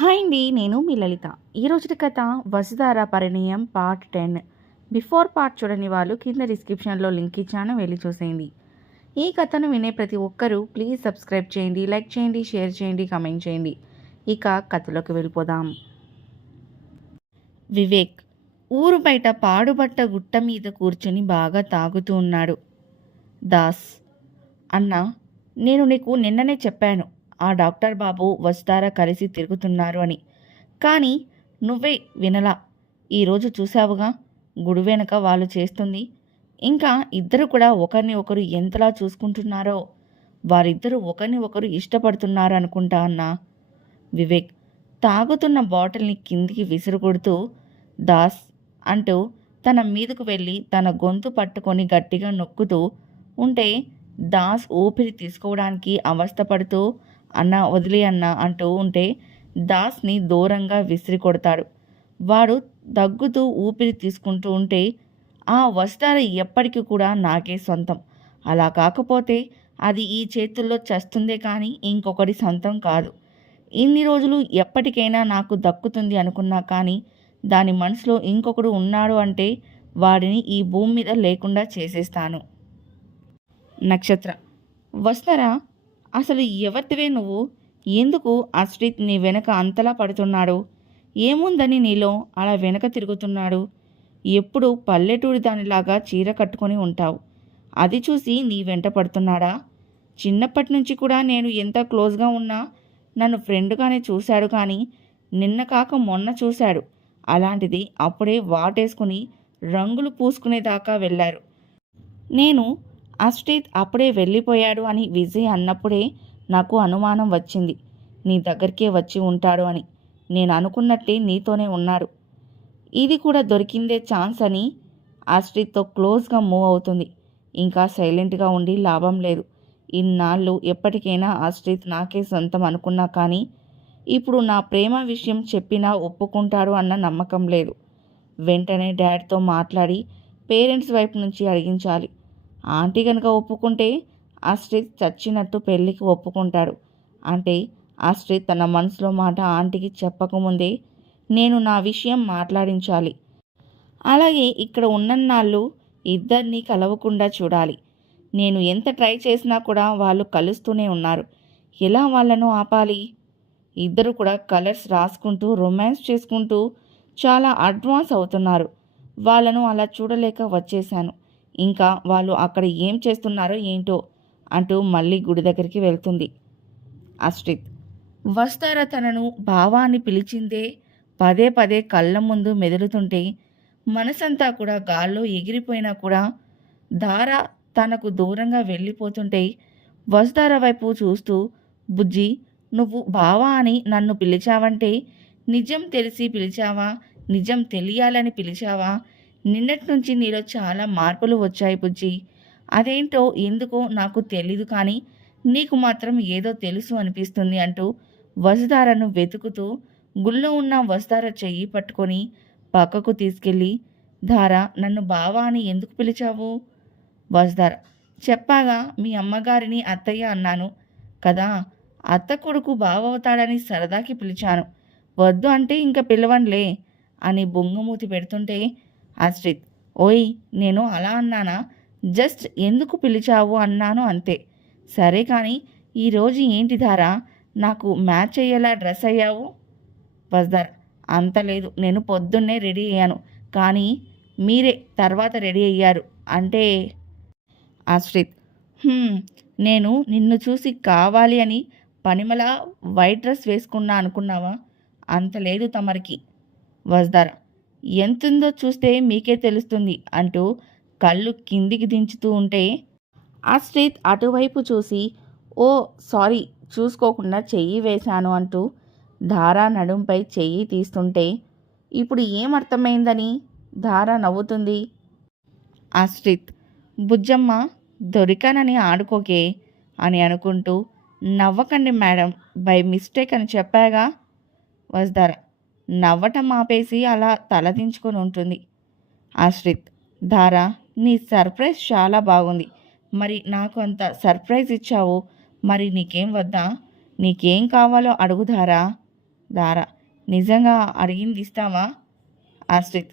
Hi అండి, నేను మీ లలిత. ఈరోజుటి కథ వసుధార పరిణయం పార్ట్ 10. బిఫోర్ పార్ట్ చూడని వాళ్ళు కింద డిస్క్రిప్షన్లో లింక్ ఇచ్చాను, వెళ్ళి చూసేయండి. ఈ కథను వినే ప్రతి ఒక్కరూ ప్లీజ్ సబ్స్క్రైబ్ చేయండి, లైక్ చేయండి, షేర్ చేయండి, కమెంట్ చేయండి. ఇక కథలోకి వెళ్ళిపోదాం. వివేక్ ఊరు బయట పాడుబట్ట గుట్ట మీద కూర్చుని బాగా తాగుతూ ఉన్నాడు. దాస్, అన్నా, నేను నీకు నిన్ననే చెప్పాను ఆ డాక్టర్ బాబు వసుధార కలిసి తిరుగుతున్నారు అని. కానీ నువ్వే వినలా. ఈరోజు చూశావుగా గుడి వెనక వాళ్ళు చేస్తుంది. ఇంకా ఇద్దరు కూడా ఒకరిని ఒకరు ఎంతలా చూసుకుంటున్నారో. వారిద్దరూ ఒకరిని ఒకరు ఇష్టపడుతున్నారు అనుకుంటా అన్నా. వివేక్ తాగుతున్న బాటిల్ని కిందికి విసురుకొడుతూ దాస్ అంటూ తన మీదకు వెళ్ళి తన గొంతు పట్టుకొని గట్టిగా నొక్కుతూ ఉంటే దాస్ ఊపిరి తీసుకోవడానికి అవస్థపడుతూ అన్న వదిలే అన్న అంటూ ఉంటే దాస్ని దూరంగా విసిరి కొడతాడు. వాడు దగ్గుతూ ఊపిరి తీసుకుంటూ ఉంటే ఆ వసుధార ఎప్పటికీ కూడా నాకే సొంతం. అలా కాకపోతే అది ఈ చేతుల్లో చస్తుందే కానీ ఇంకొకటి సొంతం కాదు. ఇన్ని రోజులు ఎప్పటికైనా నాకు దక్కుతుంది అనుకున్నా కానీ దాని మనసులో ఇంకొకడు ఉన్నాడు అంటే వాడిని ఈ భూమి మీద లేకుండా చేసేస్తాను. నక్షత్ర, వస్తారా? అసలు ఎవరివే నువ్వు? ఎందుకు అశ్రిత్ నీ వెనక అంతలా పడుతున్నాడు? ఏముందని నీలో అలా వెనక తిరుగుతున్నాడు? ఎప్పుడు పల్లెటూరి దానిలాగా చీర కట్టుకొని ఉంటావు. అది చూసి నీ వెంట పడుతున్నాడా? చిన్నప్పటి నుంచి కూడా నేను ఎంత క్లోజ్గా ఉన్నా నన్ను ఫ్రెండ్గానే చూశాడు, కానీ నిన్న కాక మొన్న చూశాడు. అలాంటిది అప్పుడే వాటేసుకుని రంగులు పూసుకునేదాకా వెళ్ళారు. నేను అశ్రిత్ అప్పుడే వెళ్ళిపోయాడు అని విజయ్ అన్నప్పుడే నాకు అనుమానం వచ్చింది. నీ దగ్గరికే వచ్చి ఉంటాడు అని. నేను అనుకున్నట్టే నీతోనే ఉన్నాడు. ఇది కూడా దొరికిందే ఛాన్స్ అని అశ్రిత్తో క్లోజ్గా మూవ్ అవుతుంది. ఇంకా సైలెంట్గా ఉండి లాభం లేదు. ఇన్నాళ్ళు ఎప్పటికైనా అశ్రిత్ నాకే సొంతం అనుకున్నా, కానీ ఇప్పుడు నా ప్రేమ విషయం చెప్పినా ఒప్పుకుంటాడు అన్న నమ్మకం లేదు. వెంటనే డాడ్తో మాట్లాడి పేరెంట్స్ వైపు నుంచి అడిగించాలి. ఆంటీ కనుక ఒప్పుకుంటే అశ్రిత్ చచ్చినట్టు పెళ్ళికి ఒప్పుకుంటాడు. అంటే అశ్రిత్ తన మనసులో మాట ఆంటీకి చెప్పకముందే నేను నా విషయం మాట్లాడించాలి. అలాగే ఇక్కడ ఉన్నన్నాళ్ళు ఇద్దరినీ కలవకుండా చూడాలి. నేను ఎంత ట్రై చేసినా కూడా వాళ్ళు కలుస్తూనే ఉన్నారు. ఎలా వాళ్ళను ఆపాలి? ఇద్దరు కూడా కలర్స్ రాసుకుంటూ రొమాన్స్ చేసుకుంటూ చాలా అడ్వాన్స్ అవుతున్నారు. వాళ్ళను అలా చూడలేక వచ్చేశాను. ఇంకా వాళ్ళు అక్కడ ఏం చేస్తున్నారో ఏంటో అంటూ మళ్ళీ గుడి దగ్గరికి వెళ్తుంది. అశ్రిత్ వస్తారా తనను భావాన్ని పిలిచిందే పదే పదే కళ్ళ ముందు మెదులుతుంటే మనసంతా కూడా గాల్లో ఎగిరిపోయినా కూడా ధార తనకు దూరంగా వెళ్ళిపోతుంటే వసుధార వైపు చూస్తూ, బుజ్జి, నువ్వు బావా అని నన్ను పిలిచావంటే నిజం తెలిసి పిలిచావా, నిజం తెలియాలని పిలిచావా? నిన్నటి నుంచి నీలో చాలా మార్పులు వచ్చాయి బుజ్జి. అదేంటో ఎందుకో నాకు తెలీదు, కానీ నీకు మాత్రం ఏదో తెలుసు అనిపిస్తుంది అంటూ వసుధారను వెతుకుతూ గుళ్ళో ఉన్న వసుధార చెయ్యి పట్టుకొని పక్కకు తీసుకెళ్ళి, ధార, నన్ను బావా అని ఎందుకు పిలిచావు? వసుధార, చెప్పాగా మీ అమ్మగారిని అత్తయ్య అన్నాను కదా, అత్త కొడుకు బావవుతాడని సరదాకి పిలిచాను. వద్దు అంటే ఇంక పిలవన్లే అని బొంగుమూతి పెడుతుంటే అశ్రిత్, ఓయ్, నేను అలా అన్నానా? జస్ట్ ఎందుకు పిలిచావు అన్నాను అంతే. సరే కానీ ఈరోజు ఏంటి ధారా, నాకు మ్యాచ్ అయ్యేలా డ్రెస్ అయ్యావు? వసుధార, అంత లేదు, నేను పొద్దున్నే రెడీ అయ్యాను, కానీ మీరే తర్వాత రెడీ అయ్యారు అంటే. అశ్రిత్, నేను నిన్ను చూసి కావాలి అని పనిమల వైట్ డ్రెస్ వేసుకున్నా అనుకున్నావా? అంత లేదు తమరికి. వసుధార, ఎంతుందో చూస్తే మీకే తెలుస్తుంది అంటూ కళ్ళు కిందికి దించుతూ ఉంటే అశ్రిత్ అటువైపు చూసి, ఓ సారీ, చూసుకోకుండా చెయ్యి వేశాను అంటూ ధారా నడుంపై చెయ్యి తీస్తుంటే, ఇప్పుడు ఏం అర్థమైందని ధార నవ్వుతుంది. అశ్రిత్, బుజ్జమ్మ, దొరికానని ఆడుకోకే అని అనుకుంటూ, నవ్వకండి మేడం, బై మిస్టేక్ అని చెప్పాగా. వసుధార నవ్వటం ఆపేసి అలా తలదించుకొని ఉంటుంది. అశ్రిత్, ధారా, నీ సర్ప్రైజ్ చాలా బాగుంది. మరి నాకు అంత సర్ప్రైజ్ ఇచ్చావు, మరి నీకేం వద్దా? నీకేం కావాలో అడుగుధారా. దార నిజంగా అడిగింది ఇస్తావా? ఆశ్రిత్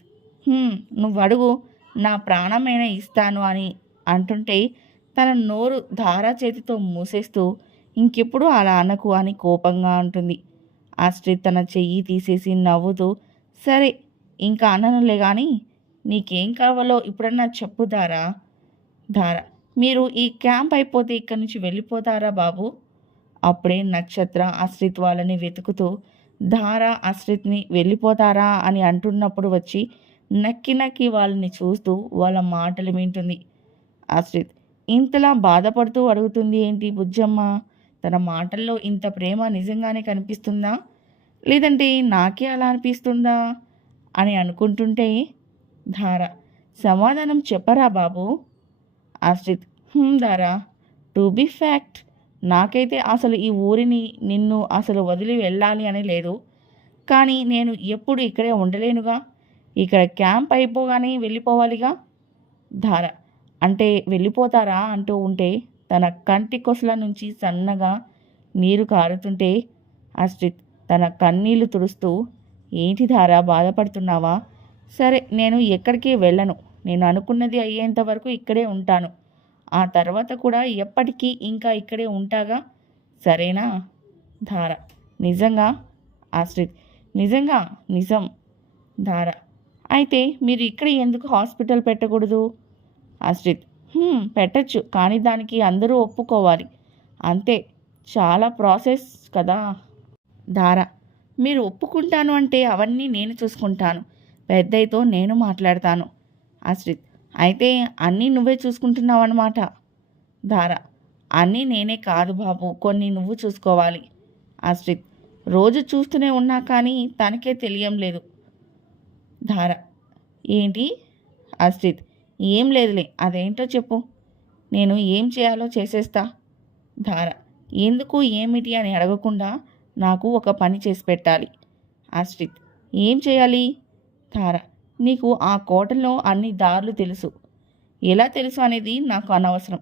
నువ్వు అడుగు, నా ప్రాణమైనా ఇస్తాను అని అంటుంటే తన నోరు ధారా చేతితో మూసేస్తూ ఇంకెప్పుడు అలా అనకు అని కోపంగా అంటుంది. ఆశ్రిత్ తన చెయ్యి తీసేసి నవ్వుతూ సరే ఇంకా అననులే కానీ నీకేం కావాలో ఇప్పుడన్నా చెప్పు దారా. ధార మీరు ఈ క్యాంప్ అయిపోతే ఇక్కడి నుంచి వెళ్ళిపోతారా బాబు? అప్పుడే నక్షత్ర ఆశ్రిత్ వాళ్ళని వెతుకుతూ ధార ఆశ్రిత్ని వెళ్ళిపోతారా అని అంటున్నప్పుడు వచ్చి నక్కి నక్కి వాళ్ళని చూస్తూ వాళ్ళ మాటలు వింటుంది. ఆశ్రిత్ ఇంతలా బాధపడుతూ అడుగుతుంది ఏంటి బుజ్జమ్మ? తన మాటల్లో ఇంత ప్రేమ నిజంగానే కనిపిస్తుందా, లేదంటే నాకే అలా అనిపిస్తుందా అని అనుకుంటుంటే ధార సమాధానం చెప్పరా బాబు? ఆశ్రిత్ దారా టు బి ఫ్యాక్ట్ నాకైతే అసలు ఈ ఊరిని నిన్ను అసలు వదిలి వెళ్ళాలి అని లేదు, కానీ నేను ఎప్పుడు ఇక్కడే ఉండలేనుగా, ఇక్కడ క్యాంప్ అయిపోగానే వెళ్ళిపోవాలిగా. ధార అంటే వెళ్ళిపోతారా అంటూ ఉంటే తన కంటి కొసల నుంచి సన్నగా నీరు కారుతుంటే ఆశ్రిత్ తన కన్నీళ్లు తుడుస్తూ ఏంటి ధార బాధపడుతున్నావా? సరే నేను ఎక్కడికి వెళ్ళను, నేను అనుకున్నది అయ్యేంత వరకు ఇక్కడే ఉంటాను, ఆ తర్వాత కూడా ఎప్పటికీ ఇంకా ఇక్కడే ఉంటాగా, సరేనా? ధార నిజంగా? ఆశ్రిత్ నిజంగా, నిజం. ధార అయితే మీరు ఇక్కడ ఎందుకు హాస్పిటల్ పెట్టకూడదు? ఆశ్రిత్ పెట్టచ్చు, కానీ దానికి అందరూ ఒప్పుకోవాలి అంతే, చాలా ప్రాసెస్ కదా. ధార మీరు ఒప్పుకుంటాను అంటే అవన్నీ నేను చూసుకుంటాను, పెద్దయితో నేను మాట్లాడతాను. ఆశ్రిత్ అయితే అన్నీ నువ్వే చూసుకుంటున్నావు అన్నమాట. ధార అన్నీ నేనే కాదు బాబు, కొన్ని నువ్వు చూసుకోవాలి. ఆశ్రిత్ రోజు చూస్తూనే ఉన్నా కానీ తనకే తెలియం లేదు. ధార ఏంటి? ఆశ్రిత్ ఏం లేదులే, అదేంటో చెప్పు, నేను ఏం చేయాలో చేసేస్తా. ధార ఎందుకు ఏమిటి అని అడగకుండా నాకు ఒక పని చేసి పెట్టాలి. ఆశ్రిత్ ఏం చేయాలి? ధార నీకు ఆ కోటలో అన్ని దారులు తెలుసు, ఎలా తెలుసు అనేది నాకు అనవసరం,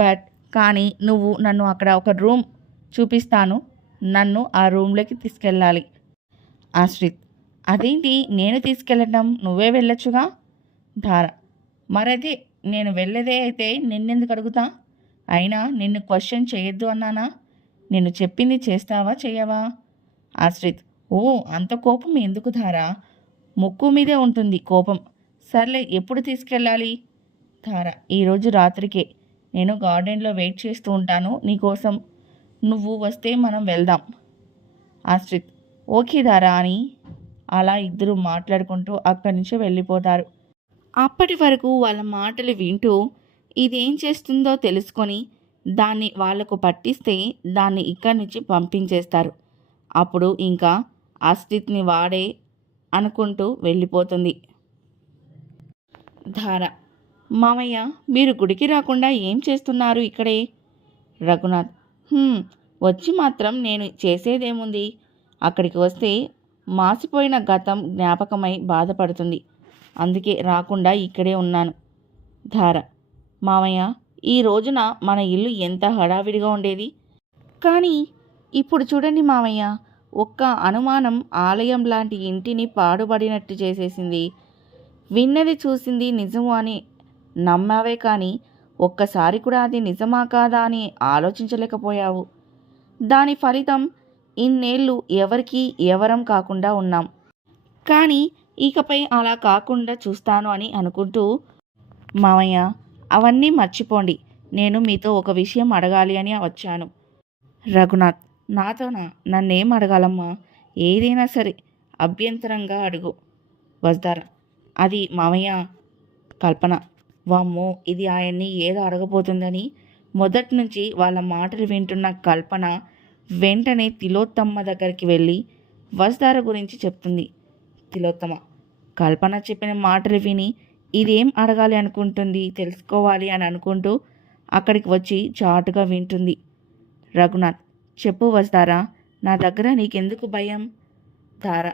బట్ కానీ నువ్వు నన్ను అక్కడ ఒక రూమ్ చూపిస్తాను, నన్ను ఆ రూమ్లోకి తీసుకెళ్ళాలి. ఆశ్రిత్ అదేంటి నేను తీసుకెళ్ళటం, నువ్వే వెళ్ళొచ్చుగా. ధార మరదే నేను వెళ్ళేదే అయితే నిన్నెందుకు అడుగుతా, అయినా నిన్ను క్వశ్చన్ చేయొద్దు అన్నానా, నేను చెప్పింది చేస్తావా చేయవా? ఆశ్రిత్ ఓ అంత కోపం ఎందుకు ధార, ముక్కు మీదే ఉంటుంది కోపం, సర్లే ఎప్పుడు తీసుకెళ్ళాలి? ధార ఈరోజు రాత్రికే, నేను గార్డెన్లో వెయిట్ చేస్తూ ఉంటాను నీకోసం, నువ్వు వస్తే మనం వెళ్దాం. ఆశ్రిత్ ఓకే ధారా అని అలా ఇద్దరు మాట్లాడుకుంటూ అక్కడి నుంచి వెళ్ళిపోతారు. అప్పటి వరకు వాళ్ళ మాటలు వింటూ ఇదేం చేస్తుందో తెలుసుకొని దాన్ని వాళ్లకు పట్టిస్తే దాన్ని ఇక్కడి నుంచి పంపించేస్తారు. అప్పుడు ఇంకా ఆశ్రిత్ని వాడే అనుకుంటూ వెళ్ళిపోతుంది. ధార మామయ్య మీరు గుడికి రాకుండా ఏం చేస్తున్నారు ఇక్కడే? రఘునాథ్ వచ్చి మాత్రం నేను చేసేదేముంది, అక్కడికి వస్తే మాసిపోయిన గతం జ్ఞాపకమై బాధపడుతుంది, అందుకే రాకుండా ఇక్కడే ఉన్నాను. ధార మామయ్య ఈ రోజున మన ఇల్లు ఎంత హడావిడిగా ఉండేది, కానీ ఇప్పుడు చూడండి మామయ్య, ఒక్క అనుమానం ఆలయం లాంటి ఇంటిని పాడుబడినట్టు చేసేసింది. విన్నది చూసింది నిజము అని నమ్మావే కానీ ఒక్కసారి కూడా అది నిజమా కాదా అని ఆలోచించలేకపోయావు. దాని ఫలితం ఇన్నేళ్ళు ఎవరికి ఎవరం కాకుండా ఉన్నాం, కానీ ఇకపై అలా కాకుండా చూస్తాను అని అనుకుంటూ మామయ్య అవన్నీ మర్చిపోండి, నేను మీతో ఒక విషయం అడగాలి అని వచ్చాను. రఘునాథ్ నాతోనా? నన్నేం అడగాలమ్మా, ఏదైనా సరే అభ్యంతరంగా అడుగు. వస్తార అది మామయ్య. కల్పన వామ్మో ఇది ఆయన్ని ఏదో అడగబోతుందని మొదటి నుంచి వాళ్ళ మాటలు వింటున్న కల్పన వెంటనే తిలోత్తమ్మ దగ్గరికి వెళ్ళి వస్తార గురించి చెప్తుంది. తిలోత్తమ కల్పన చెప్పిన మాటలు విని ఇదేం అడగాలి అనుకుంటుంది, తెలుసుకోవాలి అని అనుకుంటూ అక్కడికి వచ్చి చాటుగా వింటుంది. రఘునాథ్ చెప్పు వస్తారా, నా దగ్గర నీకెందుకు భయం? ధార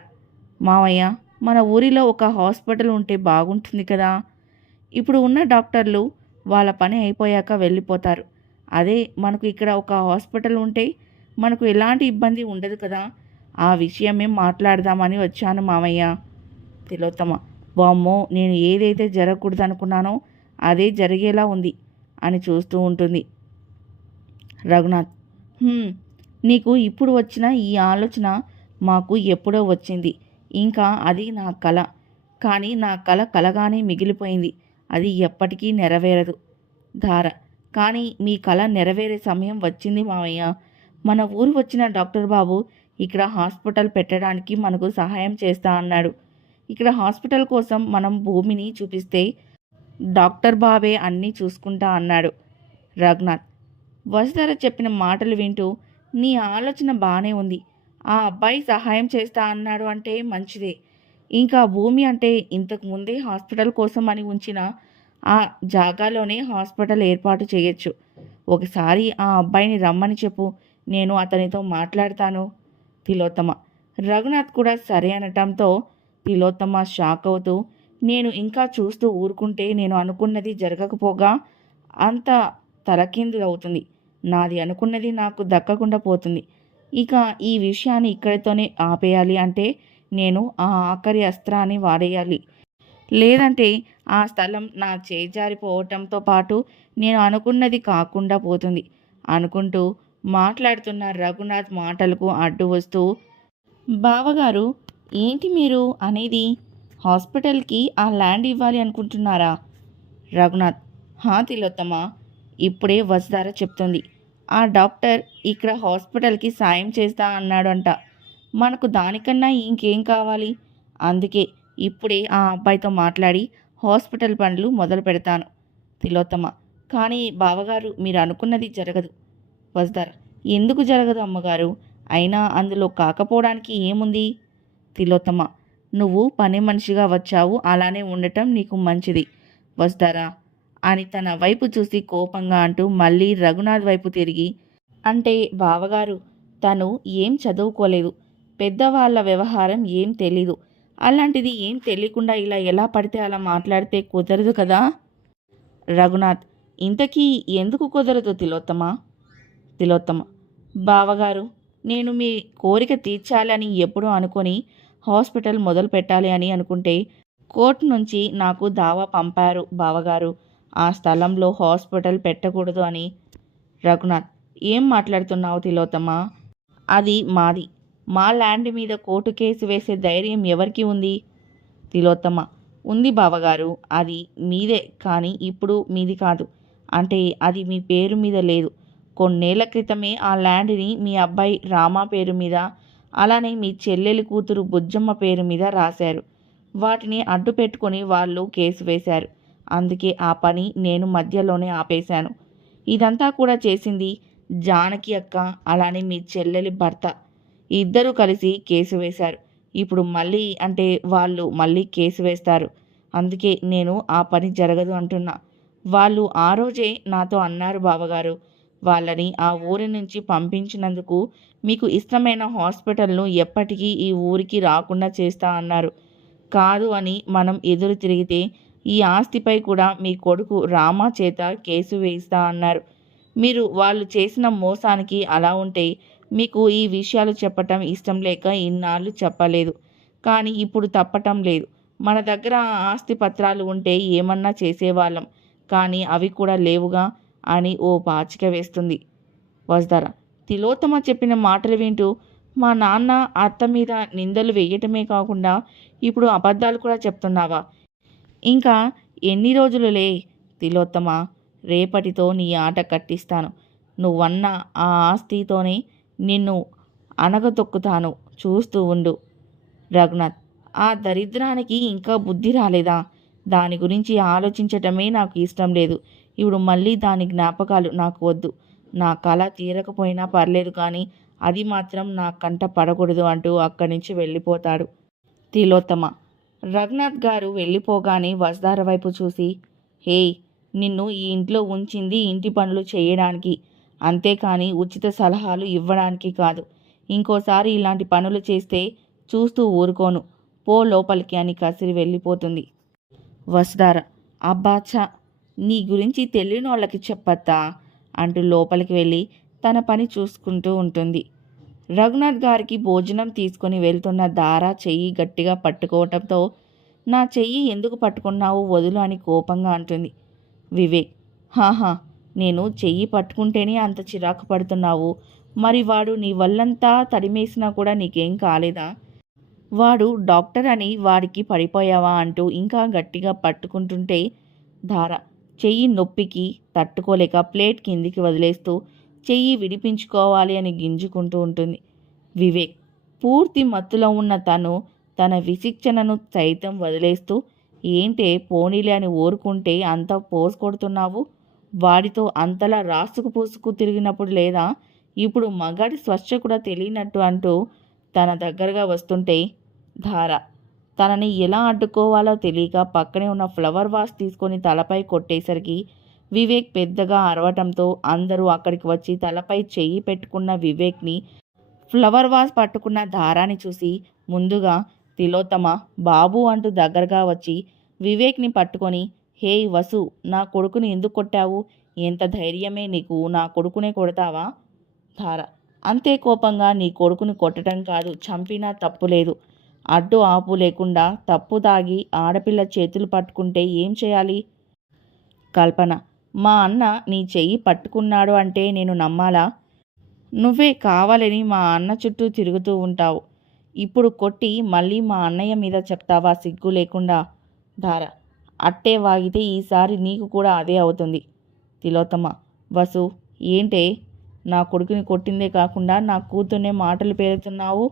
మావయ్య మన ఊరిలో ఒక హాస్పిటల్ ఉంటే బాగుంటుంది కదా, ఇప్పుడు ఉన్న డాక్టర్లు వాళ్ళ పని అయిపోయాక వెళ్ళిపోతారు, అదే మనకు ఇక్కడ ఒక హాస్పిటల్ ఉంటే మనకు ఎలాంటి ఇబ్బంది ఉండదు కదా, ఆ విషయమే మాట్లాడదామని వచ్చాను మామయ్య. తిలోత్తమ: వామ్మో, నేను ఏదైతే జరగకూడదు అనుకున్నానో అదే జరిగేలా ఉంది అని చూస్తూ ఉంటుంది. రఘునాథ్: నీకు ఇప్పుడు వచ్చిన ఈ ఆలోచన మాకు ఎప్పుడో వచ్చింది. ఇంకా అది నా కల. కానీ నా కల కలగానే మిగిలిపోయింది. అది ఎప్పటికీ నెరవేరదు. ధార: కానీ మీ కల నెరవేరే సమయం వచ్చింది మావయ్య. మన ఊరు వచ్చిన డాక్టర్ బాబు ఇక్కడ హాస్పిటల్ పెట్టడానికి మనకు సహాయం చేస్తా అన్నాడు. ఇక్కడ హాస్పిటల్ కోసం మనం భూమిని చూపిస్తే డాక్టర్ బాబే అన్నీ చూసుకుంటా అన్నాడు. రఘునాథ్: వసుధర చెప్పిన మాటలు వింటూ, నీ ఆలోచన బాగానే ఉంది. ఆ అబ్బాయి సహాయం చేస్తా అన్నాడు అంటే మంచిదే. ఇంకా భూమి అంటే ఇంతకు ముందే హాస్పిటల్ కోసం అని ఉంచిన ఆ జాగాలోనే హాస్పిటల్ ఏర్పాటు చేయొచ్చు. ఒకసారి ఆ అబ్బాయిని రమ్మని చెప్పు, నేను అతనితో మాట్లాడతాను. తిలోత్తమ: రఘునాథ్ కూడా సరే అనటంతో తిలోత్తమ షాక్ అవుతూ, నేను ఇంకా చూస్తూ ఊరుకుంటే నేను అనుకున్నది జరగకపోగా అంత తలకిందు అవుతుంది. నాది అనుకున్నది నాకు దక్కకుండా పోతుంది. ఇక ఈ విషయాన్ని ఇక్కడితోనే ఆపేయాలి అంటే నేను ఆ ఆఖరి అస్త్రాన్ని వాడేయాలి. లేదంటే ఆ స్థలం నా చేజారిపోవటంతో పాటు నేను అనుకున్నది కాకుండా పోతుంది అనుకుంటూ మాట్లాడుతున్న రఘునాథ్ మాటలకు అడ్డు వస్తూ, బావగారు ఏంటి మీరు అనేది? హాస్పిటల్కి ఆ ల్యాండ్ ఇవ్వాలి అనుకుంటున్నారా? రఘునాథ్: తిలోత్తమ, ఇప్పుడే వసుధార చెప్తుంది. ఆ డాక్టర్ ఇక్కడ హాస్పిటల్కి సాయం చేస్తా అన్నాడు అంట. మనకు దానికన్నా ఇంకేం కావాలి? అందుకే ఇప్పుడే ఆ అబ్బాయితో మాట్లాడి హాస్పిటల్ పనులు మొదలు పెడతాను. తిలోత్తమ: కానీ బావగారు, మీరు అనుకున్నది జరగదు. వసుధార: ఎందుకు జరగదు అమ్మగారు? అయినా అందులో కాకపోవడానికి ఏముంది? తిలోత్తమ: నువ్వు పని మనిషిగా వచ్చావు, అలానే ఉండటం నీకు మంచిది. వసుధార అని తన వైపు చూసి కోపంగా అంటూ మళ్ళీ రఘునాథ్ వైపు తిరిగి, అంటే బావగారు, తను ఏం చదువుకోలేదు, పెద్దవాళ్ళ వ్యవహారం ఏం తెలీదు. అలాంటిది ఏం తెలియకుండా ఇలా ఎలా పడితే అలా మాట్లాడితే కుదరదు కదా. రఘునాథ్: ఇంతకీ ఎందుకు కుదరదు తిలోత్తమ? తిలోత్తమ: బావగారు, నేను మీ కోరిక తీర్చాలని ఎప్పుడూ అనుకొని హాస్పిటల్ మొదలు పెట్టాలి అని అనుకుంటే కోర్టు నుంచి నాకు దావా పంపారు బావగారు, ఆ స్థలంలో హాస్పిటల్ పెట్టకూడదు అని. రఘునాథ్: ఏం మాట్లాడుతున్నావు తిలోత్తమ? అది మాది. మా ల్యాండ్ మీద కోర్టు కేసు వేసే ధైర్యం ఎవరికి ఉంది? తిలోత్తమ: ఉంది బావగారు, అది మీదే, కానీ ఇప్పుడు మీది కాదు. అంటే అది మీ పేరు మీద లేదు. కొన్నేళ్ల క్రితమే ఆ ల్యాండ్ని మీ అబ్బాయి రామా పేరు మీద, అలానే మీ చెల్లెలి కూతురు బుజ్జమ్మ పేరు మీద రాశారు. వాటిని అడ్డు పెట్టుకొని వాళ్ళు కేసు వేశారు. అందుకే ఆ పని నేను మధ్యలోనే ఆపేశాను. ఇదంతా కూడా చేసింది జానకి అక్క, అలానే మీ చెల్లెలి భర్త. ఇద్దరూ కలిసి కేసు వేశారు. ఇప్పుడు మళ్ళీ అంటే వాళ్ళు మళ్ళీ కేసు వేస్తారు. అందుకే నేను ఆ పని జరగదు అంటున్నా. వాళ్ళు ఆ రోజే నాతో అన్నారు బావగారు, వాళ్ళని ఆ ఊరి నుంచి పంపించినందుకు మీకు ఇష్టమైన హాస్పిటల్ను ఎప్పటికీ ఈ ఊరికి రాకుండా చేస్తా అన్నారు. కాదు అని మనం ఎదురు తిరిగితే ఈ ఆస్తిపై కూడా మీ కొడుకు రామా చేత కేసు వేయిస్తా అన్నారు. మీరు వాళ్ళు చేసిన మోసానికి అలా ఉంటే మీకు ఈ విషయాలు చెప్పటం ఇష్టం లేక ఇన్నాళ్ళు చెప్పలేదు. కానీ ఇప్పుడు తప్పటం లేదు. మన దగ్గర ఆస్తి పత్రాలు ఉంటే ఏమన్నా చేసేవాళ్ళం, కానీ అవి కూడా లేవుగా అని ఓ పాచిక వేస్తుంది. వసుధర: తిలోత్తమ చెప్పిన మాటలు వింటూ, మా నాన్న అత్త మీద నిందలు వేయటమే కాకుండా ఇప్పుడు అబద్ధాలు కూడా చెప్తున్నావా? ఇంకా ఎన్ని రోజులులే తిలోత్తమ, రేపటితో నీ ఆట కట్టిస్తాను. నువ్వన్న ఆ ఆస్తితోనే నిన్ను అనగతొక్కుతాను, చూస్తూ ఉండు. రఘునాథ్: ఆ దరిద్రానికి ఇంకా బుద్ధి రాలేదా? దాని గురించి ఆలోచించటమే నాకు ఇష్టం లేదు. ఇప్పుడు మళ్ళీ దాని జ్ఞాపకాలు నాకు వద్దు. నా కళ తీరకపోయినా పర్లేదు, కానీ అది మాత్రం నా కంట పడకూడదు అంటూ అక్కడి నుంచి వెళ్ళిపోతాడు. తిలోత్తమ. రఘునాథ్ గారు వెళ్ళిపోగానే వసుధార వైపు చూసి, హేయ్, నిన్ను ఈ ఇంట్లో ఉంచింది ఇంటి పనులు చేయడానికి, అంతేకాని ఉచిత సలహాలు ఇవ్వడానికి కాదు. ఇంకోసారి ఇలాంటి పనులు చేస్తే చూస్తూ ఊరుకోను, పో లోపలికి అని కసిరి వెళ్ళిపోతుంది. వసుధార: అబ్బాచా, నీ గురించి తెలియని వాళ్ళకి చెప్పత్తా అంటూ లోపలికి వెళ్ళి తన పని చూసుకుంటూ ఉంటుంది. రఘునాథ్ గారికి భోజనం తీసుకొని వెళ్తున్న దార చెయ్యి గట్టిగా పట్టుకోవటంతో నా చెయ్యి ఎందుకు పట్టుకున్నావు వదులు అని కోపంగా అంటుంది. వివేక్, హాహా, నేను చెయ్యి పట్టుకుంటేనే అంత చిరాకు పడుతున్నావు, మరి వాడు నీ వల్లంతా తడిమేసినా కూడా నీకేం కాలేదా? వాడు డాక్టర్ అని వాడికి పడిపోయావా అంటూ ఇంకా గట్టిగా పట్టుకుంటుంటే ధార చెయ్యి నొప్పికి తట్టుకోలేక ప్లేట్ కిందికి వదిలేస్తూ చెయ్యి విడిపించుకోవాలి అని గింజుకుంటూ ఉంటుంది. వివేక్, పూర్తి మత్తులో ఉన్న తన విశిక్షణను సైతం వదిలేస్తూ ఏంటే పోనీలే అని ఊరుకుంటే అంత పోసు కొడుతున్నావు? వాడితో అంతలా రాసుకు పూసుకు తిరిగినప్పుడు లేదా ఇప్పుడు మగాడి స్వచ్ఛ కూడా తెలియనట్టు అంటూ తన దగ్గరగా వస్తుంటే ధార తనని ఎలా అడ్డుకోవాలో తెలియక పక్కనే ఉన్న ఫ్లవర్ వాస్ తీసుకొని తలపై కొట్టేసరికి వివేక్ పెద్దగా అరవటంతో అందరూ అక్కడికి వచ్చి తలపై చెయ్యి పెట్టుకున్న వివేక్ని ఫ్లవర్ వాస్ పట్టుకున్న ధారాని చూసి ముందుగా తిలోత్తమ బాబు అంటూ దగ్గరగా వచ్చి వివేక్ని పట్టుకొని, హే వసు, నా కొడుకుని ఎందుకు కొట్టావు? ఎంత ధైర్యమే నీకు, నా కొడుకునే కొడతావా? ధార, అంతే కోపంగా నీ కొడుకుని కొట్టడం కాదు, చంపినా తప్పులేదు. అడ్డు ఆపు లేకుండా తప్పు తాగి ఆడపిల్ల చేతులు పట్టుకుంటే ఏం చేయాలి? కల్పన, మా అన్న నీ చెయ్యి పట్టుకున్నాడు అంటే నేను నమ్మాలా? నువ్వే కావాలని మా అన్న చుట్టూ తిరుగుతూ ఉంటావు. ఇప్పుడు కొట్టి మళ్ళీ మా అన్నయ్య మీద చెప్తావా సిగ్గు లేకుండా? ధార, అట్టే వాగితే ఈసారి నీకు కూడా అదే అవుతుంది. తిలోత్తమ, వసు, ఏంటే నా కొడుకుని కొట్టిందే కాకుండా నా కూతుర్నే మాటలు పేరుతున్నావు?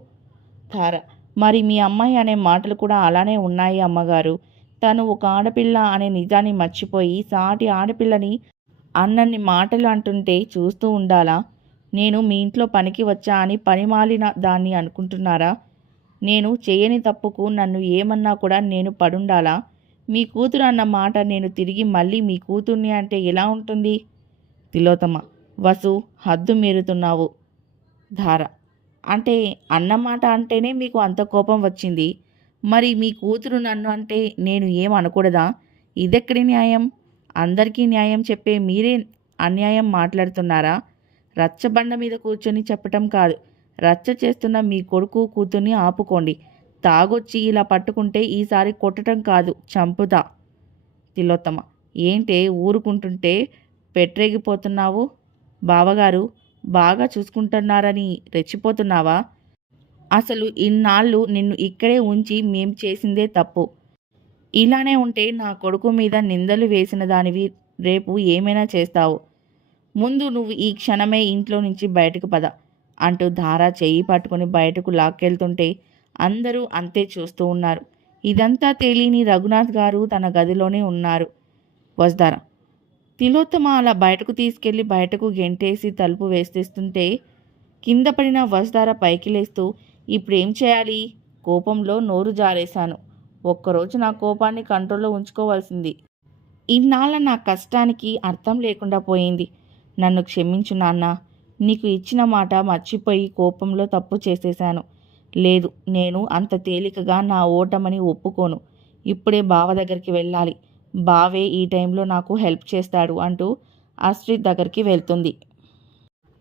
ధార, మరి మీ అమ్మాయి అనే మాటలు కూడా అలానే ఉన్నాయి అమ్మగారు. తను ఒక ఆడపిల్ల అనే నిజాన్ని మర్చిపోయి సాటి ఆడపిల్లని అన్నన్ని మాటలు అంటుంటే చూస్తూ ఉండాలా? నేను మీ ఇంట్లో పనికి వచ్చా అని పనిమాలిన దాన్ని అనుకుంటున్నారా? నేను చేయని తప్పుకు నన్ను ఏమన్నా కూడా నేను పడుండాలా? మీ కూతురు అన్న మాట నేను తిరిగి మళ్ళీ మీ కూతుర్ని అంటే ఎలా ఉంటుంది? తిలోత్తమ, వసు, హద్దు మీరుతున్నావు. ధార, అంటే అన్నమాట అంటేనే మీకు అంత కోపం వచ్చింది, మరి మీ కూతురు నన్ను అంటే నేను ఏం అనకూడదా? ఇదెక్కడి న్యాయం? అందరికీ న్యాయం చెప్పే మీరే అన్యాయం మాట్లాడుతున్నారా? రచ్చబండ మీద కూర్చొని చెప్పటం కాదు, రచ్చ చేస్తున్న మీ కొడుకు కూతుర్ని ఆపుకోండి. తాగొచ్చి ఇలా పట్టుకుంటే ఈసారి కొట్టడం కాదు, చంపుతా. తిలోత్తమ, ఏంటే ఊరుకుంటుంటే పెట్టరేగిపోతున్నావు? బావగారు బాగా చూసుకుంటున్నారని రెచ్చిపోతున్నావా? అసలు ఇన్నాళ్ళు నిన్ను ఇక్కడే ఉంచి మేం చేసిందే తప్పు. ఇలానే ఉంటే నా కొడుకు మీద నిందలు వేసిన దానివి రేపు ఏమైనా చేస్తావు. ముందు నువ్వు ఈ క్షణమే ఇంట్లో నుంచి బయటకు పద అంటూ ధార చెయ్యి పట్టుకుని బయటకు లాక్కెళ్తుంటే అందరూ అంతే చూస్తూ ఉన్నారు. ఇదంతా తెలియని రఘునాథ్ గారు తన గదిలోనే ఉన్నారు. వస్తార తిలోత్తమ అలా బయటకు తీసుకెళ్లి బయటకు గెంటేసి తలుపు వేస్తేస్తుంటే కింద పడిన వసుధార పైకి లేస్తూ, ఇప్పుడేం చేయాలి? కోపంలో నోరు జారేశాను. ఒక్కరోజు నా కోపాన్ని కంట్రోల్లో ఉంచుకోవాల్సింది. ఇన్నాళ్ళ నా కష్టానికి అర్థం లేకుండా పోయింది. నన్ను క్షమించు నాన్న. నీకు ఇచ్చిన మాట మర్చిపోయి కోపంలో తప్పు చేసేశాను. లేదు, నేను అంత తేలికగా నా ఓటమని ఒప్పుకోను. ఇప్పుడే బావ దగ్గరికి వెళ్ళాలి. బావే ఈ టైంలో నాకు హెల్ప్ చేస్తాడు అంటూ ఆశ్రిత్ దగ్గరికి వెళ్తుంది.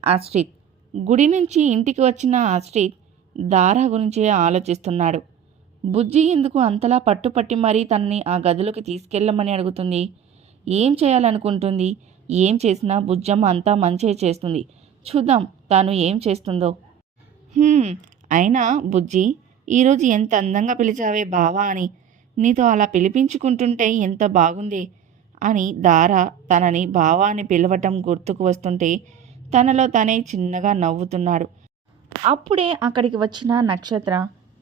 ఆశ్రిత్ గుడి నుంచి ఇంటికి వచ్చిన ఆశ్రిత్ దారా గురించి ఆలోచిస్తున్నాడు. బుజ్జి ఎందుకు అంతలా పట్టుపట్టి మరీ తనని ఆ గదిలోకి తీసుకెళ్ళమని అడుగుతుంది? ఏం చేయాలనుకుంటుంది? ఏం చేసినా బుజ్జమ్మ అంతా మంచే చేస్తుంది. చూద్దాం తాను ఏం చేస్తుందో. అయినా బుజ్జి, ఈరోజు ఎంత అందంగా పిలిచావే బావా అని. నీతో అలా పిలిపించుకుంటుంటే ఎంత బాగుంది అని దార తనని బావా అని పిలవటం గుర్తుకు వస్తుంటే తనలో తనే చిన్నగా నవ్వుతున్నాడు. అప్పుడే అక్కడికి వచ్చిన నక్షత్ర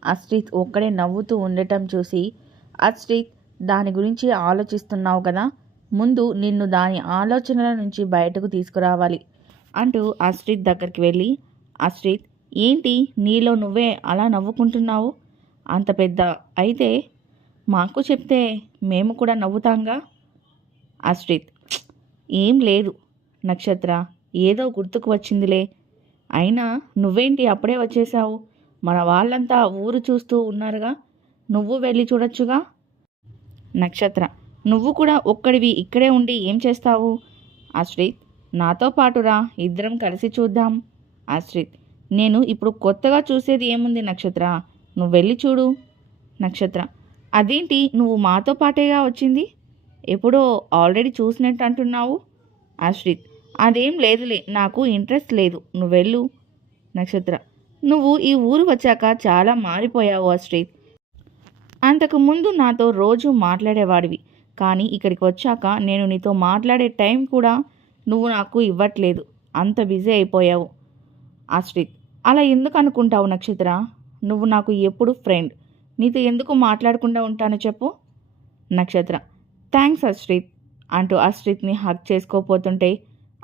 ఆశ్రిత్ ఒక్కడే నవ్వుతూ ఉండటం చూసి, ఆశ్రిత్, దాని గురించి ఆలోచిస్తున్నావు కదా, ముందు నిన్ను దాని ఆలోచనల నుంచి బయటకు తీసుకురావాలి అంటూ ఆశ్రిత్ దగ్గరికి వెళ్ళి, ఆశ్రిత్, ఏంటి నీలో నువ్వే అలా నవ్వుకుంటున్నావు? అంత పెద్ద అయితే మాకు చెప్తే మేము కూడా నవ్వుతాంగా. ఆశ్రిత్, ఏం లేదు నక్షత్ర, ఏదో గుర్తుకు వచ్చిందిలే. అయినా నువ్వేంటి అప్పుడే వచ్చేసావు? మన వాళ్ళంతా ఊరు చూస్తూ ఉన్నారుగా, నువ్వు వెళ్ళి చూడొచ్చుగా. నక్షత్ర, నువ్వు కూడా ఒక్కడివి ఇక్కడే ఉండి ఏం చేస్తావు? ఆశ్రిత్, నాతో పాటురా, ఇద్దరం కలిసి చూద్దాం. ఆశ్రిత్, నేను ఇప్పుడు కొత్తగా చూసేది ఏముంది నక్షత్ర, నువ్వు వెళ్ళి చూడు. నక్షత్ర: అదేంటి నువ్వు మాతో పాటేగా వచ్చింది, ఎప్పుడో ఆల్రెడీ చూసినట్టు అంటున్నావు. ఆశ్రిత్: అదేం లేదులే, నాకు ఇంట్రెస్ట్ లేదు, నువ్వు వెళ్ళు. నక్షత్ర: నువ్వు ఈ ఊరు వచ్చాక చాలా మారిపోయావు ఆశ్రిత్. అంతకుముందు నాతో రోజు మాట్లాడేవాడివి, కానీ ఇక్కడికి వచ్చాక నేను నీతో మాట్లాడే టైం కూడా నువ్వు నాకు ఇవ్వట్లేదు, అంత బిజీ అయిపోయావు. ఆశ్రిత్: అలా ఎందుకు అనుకుంటావు నక్షత్ర, నువ్వు నాకు ఎప్పుడు ఫ్రెండ్, నీతో ఎందుకు మాట్లాడకుండా ఉంటాను చెప్పు. నక్షత్ర: థ్యాంక్స్ ఆశ్రిత్ అంటూ ఆశ్రిత్ని హగ్ చేసుకోపోతుంటే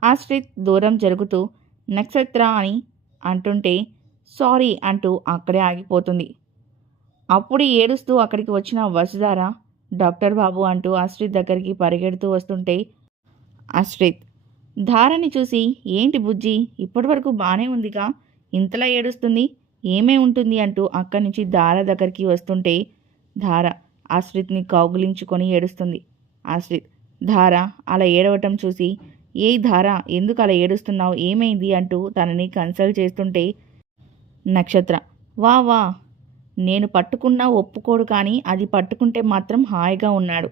ఆశ్రిత్ దూరం జరుగుతూ నక్షత్ర అని అంటుంటే సారీ అంటూ అక్కడే ఆగిపోతుంది. అప్పుడు ఏడుస్తూ అక్కడికి వచ్చిన వసుధార డాక్టర్ బాబు అంటూ ఆశ్రిత్ దగ్గరికి పరిగెడుతూ వస్తుంటే ఆశ్రిత్ ధారని చూసి ఏంటి బుజ్జి ఇప్పటివరకు బాగానే ఉందిగా, ఇంతలా ఏడుస్తుంది, ఏమే ఉంటుంది అంటూ అక్కడి నుంచి ధార దగ్గరికి వస్తుంటే ధార ఆశ్రిత్ని కౌగిలించుకొని ఏడుస్తుంది. ఆశ్రిత్ ధార అలా ఏడవటం చూసి ఏ ధార ఎందుకు అలా ఏడుస్తున్నావు, ఏమైంది అంటూ తనని కన్సల్ట్ చేస్తుంటే నక్షత్ర: వా వా, నేను పట్టుకున్నా ఒప్పుకోడు, కానీ అది పట్టుకుంటే మాత్రం హాయిగా ఉన్నాడు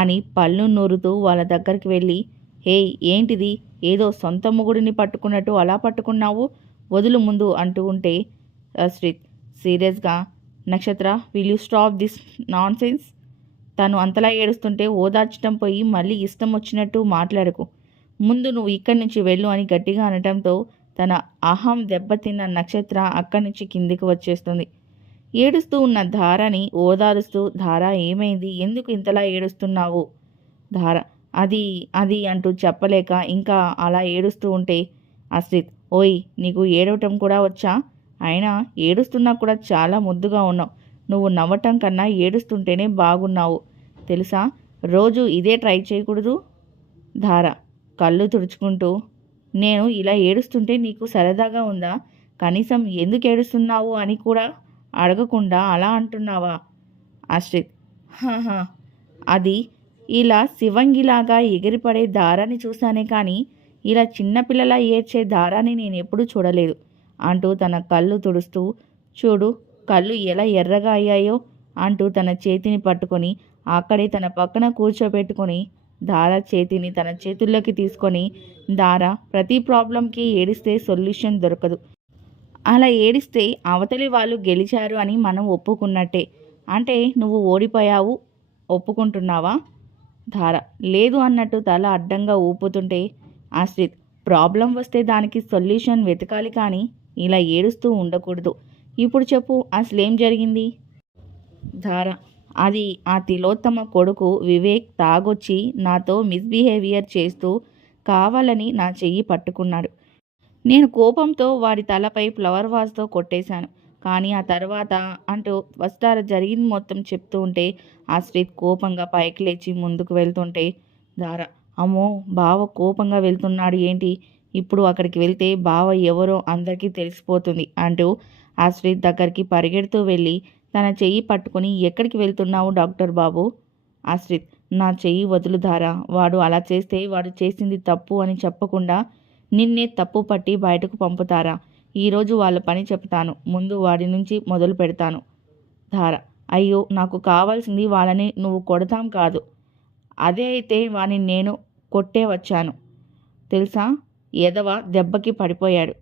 అని పళ్ళు నూరుతూ వాళ్ళ దగ్గరికి వెళ్ళి హే ఏంటిది, ఏదో సొంత మొగుడిని పట్టుకున్నట్టు అలా పట్టుకున్నావు, వదులు ముందు అంటూ ఉంటే ఆశ్రిత్ సీరియస్గా నక్షత్ర will you stop this non sense, తను అంతలా ఏడుస్తుంటే ఓదార్చడం పోయి మళ్ళీ ఇష్టం వచ్చినట్టు మాట్లాడకు, ముందు నువ్వు ఇక్కడి నుంచి వెళ్ళు అని గట్టిగా అనటంతో తన అహం దెబ్బతిన్న నక్షత్ర అక్కడి నుంచి కిందికి వచ్చేస్తుంది. ఏడుస్తూ ఉన్న ధారని ఓదారుస్తూ ధార ఏమైంది, ఎందుకు ఇంతలా ఏడుస్తున్నావు. ధార అది అది అంటూ చెప్పలేక ఇంకా అలా ఏడుస్తూ ఉంటే ఆశ్రిత్ ఓయ్ నీకు ఏడవటం కూడా వచ్చా, అయినా ఏడుస్తున్నా కూడా చాలా ముద్దుగా ఉన్నావు, నువ్వు నవ్వటం కన్నా ఏడుస్తుంటేనే బాగున్నావు తెలుసా, రోజు ఇదే ట్రై చేయకూడదు. ధార కళ్ళు తుడుచుకుంటూ నేను ఇలా ఏడుస్తుంటే నీకు సరదాగా ఉందా, కనీసం ఎందుకు ఏడుస్తున్నావు అని కూడా అడగకుండా అలా అంటున్నావా. ఆశ్రిత్ హాహా, అది ఇలా శివంగిలాగా ఎగిరిపడే దారాన్ని చూశానే కానీ ఇలా చిన్నపిల్లలా ఏడ్చే దారాన్ని నేను ఎప్పుడూ చూడలేదు అంటూ తన కళ్ళు తుడుస్తూ చూడు కళ్ళు ఎలా ఎర్రగా అయ్యాయో అంటూ తన చేతిని పట్టుకొని అక్కడే తన పక్కన కూర్చోబెట్టుకొని ధార చేతిని తన చేతుల్లోకి తీసుకొని ధార ప్రతి ప్రాబ్లంకి ఏడిస్తే సొల్యూషన్ దొరకదు, అలా ఏడిస్తే అవతలి వాళ్ళు గెలిచారు అని మనం ఒప్పుకున్నట్టే, అంటే నువ్వు ఓడిపోయావు ఒప్పుకుంటున్నావా. ధార లేదు అన్నట్టు తల అడ్డంగా ఊపుతుంటే ఆశ్రిత్ ప్రాబ్లం వస్తే దానికి సొల్యూషన్ వెతకాలి కానీ ఇలా ఏడుస్తూ ఉండకూడదు, ఇప్పుడు చెప్పు అసలేం జరిగింది. ధార అది ఆ తిలోత్తమ కొడుకు వివేక్ తాగొచ్చి నాతో మిస్బిహేవియర్ చేస్తూ కావాలని నా చెయ్యి పట్టుకున్నాడు, నేను కోపంతో వాడి తలపై ఫ్లవర్ వాజ్తో కొట్టేశాను, కానీ ఆ తర్వాత అంటూ వస్తార జరిగింది మొత్తం చెప్తూ ఉంటే ఆశ్రిత్ కోపంగా పైకి లేచి ముందుకు వెళ్తుంటే ధార అమ్మో బావ కోపంగా వెళ్తున్నాడు ఏంటి, ఇప్పుడు అక్కడికి వెళ్తే బావ ఎవరో అందరికీ తెలిసిపోతుంది అంటూ ఆశ్రిత్ దగ్గరికి పరిగెడుతూ వెళ్ళి తన చెయ్యి పట్టుకుని ఎక్కడికి వెళ్తున్నావు డాక్టర్ బాబు. ఆశ్రిత్ నా చెయ్యి వదులు ధార, వాడు అలా చేస్తే వాడు చేసింది తప్పు అని చెప్పకుండా నిన్నే తప్పు పట్టి బయటకు పంపుతారా, ఈరోజు వాళ్ళ పని చెప్తాను, ముందు వాడి నుంచి మొదలు పెడతాను. ధార అయ్యో నాకు కావాల్సింది వాళ్ళని నువ్వు కొడతాం కాదు, అదే అయితే వాడిని నేను కొట్టే వచ్చాను తెలుసా, ఎదవ దెబ్బకి పడిపోయాడు.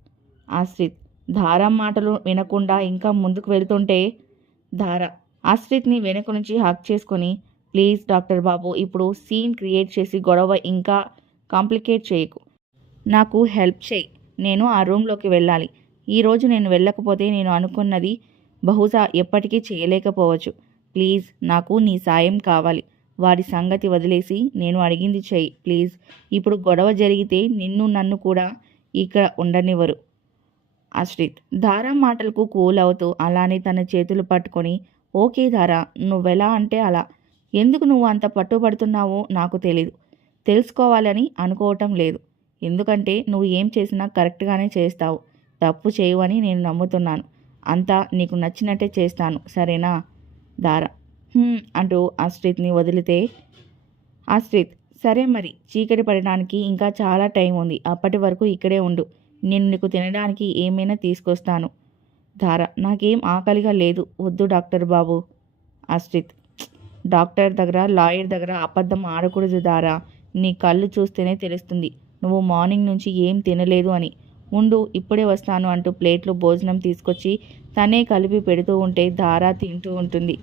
ఆశ్రిత్ ధార మాటలు వినకుండా ఇంకా ముందుకు వెళ్తుంటే ధార ఆశ్రిత్ని వెనక నుంచి హక్ చేసుకొని ప్లీజ్ డాక్టర్ బాబు ఇప్పుడు సీన్ క్రియేట్ చేసి గొడవ ఇంకా కాంప్లికేట్ చేయకు, నాకు హెల్ప్ చేయి, నేను ఆ రూమ్లోకి వెళ్ళాలి, ఈరోజు నేను వెళ్ళకపోతే నేను అనుకున్నది బహుశా ఎప్పటికీ చేయలేకపోవచ్చు, ప్లీజ్ నాకు నీ సాయం కావాలి, వాడి సంగతి వదిలేసి నేను అడిగింది చెయ్యి ప్లీజ్, ఇప్పుడు గొడవ జరిగితే నిన్ను నన్ను కూడా ఇక్కడ ఉండనివ్వరు. ఆశ్రిత్ ధార మాటలకు కూల్ అవుతూ అలానే తన చేతులు పట్టుకొని ఓకే ధార నువ్వెలా అంటే అలా, ఎందుకు నువ్వు అంత పట్టుబడుతున్నావో నాకు తెలీదు, తెలుసుకోవాలని అనుకోవటం లేదు, ఎందుకంటే నువ్వు ఏం చేసినా కరెక్ట్గానే చేస్తావు, తప్పు చేయవని నేను నమ్ముతున్నాను, అంతా నీకు నచ్చినట్టే చేస్తాను సరేనా. ధార అంటూ ఆశ్రిత్ని వదిలితే ఆశ్రిత్ సరే మరి చీకటి పడడానికి ఇంకా చాలా టైం ఉంది, అప్పటి వరకు ఇక్కడే ఉండు, నేను నీకు తినడానికి ఏమైనా తీసుకొస్తాను. ధార నాకేం ఆకలిగా లేదు, వద్దు డాక్టర్ బాబు. ఆశ్రిత్ డాక్టర్ దగ్గర లాయర్ దగ్గర అబద్ధం ఆడకూడదు ధారా. నీ కళ్ళు చూస్తేనే తెలుస్తుంది నువ్వు మార్నింగ్ నుంచి ఏం తినలేదు అని. ఉండు ఇప్పుడే వస్తాను అంటూ ప్లేట్లో భోజనం తీసుకొచ్చి తనే కలిపి పెడుతూ ఉంటే ధారా తింటూ ఉంటుంది.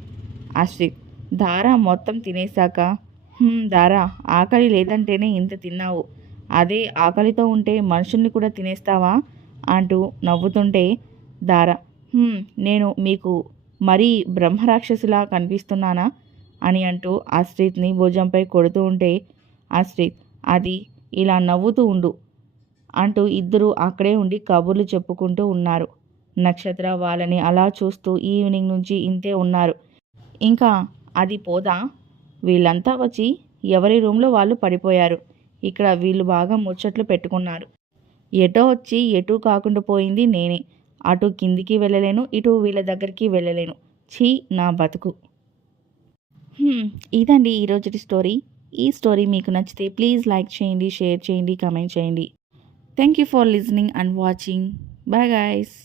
ఆశ్రిత్ ధారా మొత్తం తినేశాక ధారా ఆకలి లేదంటేనే ఇంత తిన్నావు, అదే ఆకలితో ఉంటే మనుషుల్ని కూడా తినేస్తావా అంటూ నవ్వుతుంటే ధారా నేను మీకు మరీ బ్రహ్మరాక్షసిలా కనిపిస్తున్నానా అని అంటూ ఆశ్రిత్ని భుజంపై కొడుతూ ఉంటే ఆశ్రిత్ అది ఇలా నవ్వుతూ ఉండు అంటూ ఇద్దరూ అక్కడే ఉండి కబుర్లు చెప్పుకుంటూ ఉన్నారు. నక్షత్ర వాళ్ళని అలా చూస్తూ ఈవినింగ్ నుంచి ఇంతే ఉన్నారు. ఇంకా అది పోదా, వీళ్ళంతా వచ్చి ఎవరి రూమ్లో వాళ్ళు పడిపోయారు. ఇక్కడ వీళ్ళు బాగా ముచ్చట్లు పెట్టుకున్నారు. ఎటో వచ్చి ఎటూ కాకుండా పోయింది నేనే. అటు కిందికి వెళ్ళలేను, ఇటు వీళ్ళ దగ్గరికి వెళ్ళలేను. ఛీ నా బతుకు. ఇదండి ఈరోజుటి స్టోరీ. ఈ స్టోరీ మీకు నచ్చితే ప్లీజ్ లైక్ చేయండి, షేర్ చేయండి, కామెంట్ చేయండి. Thank you for listening and watching. Bye guys.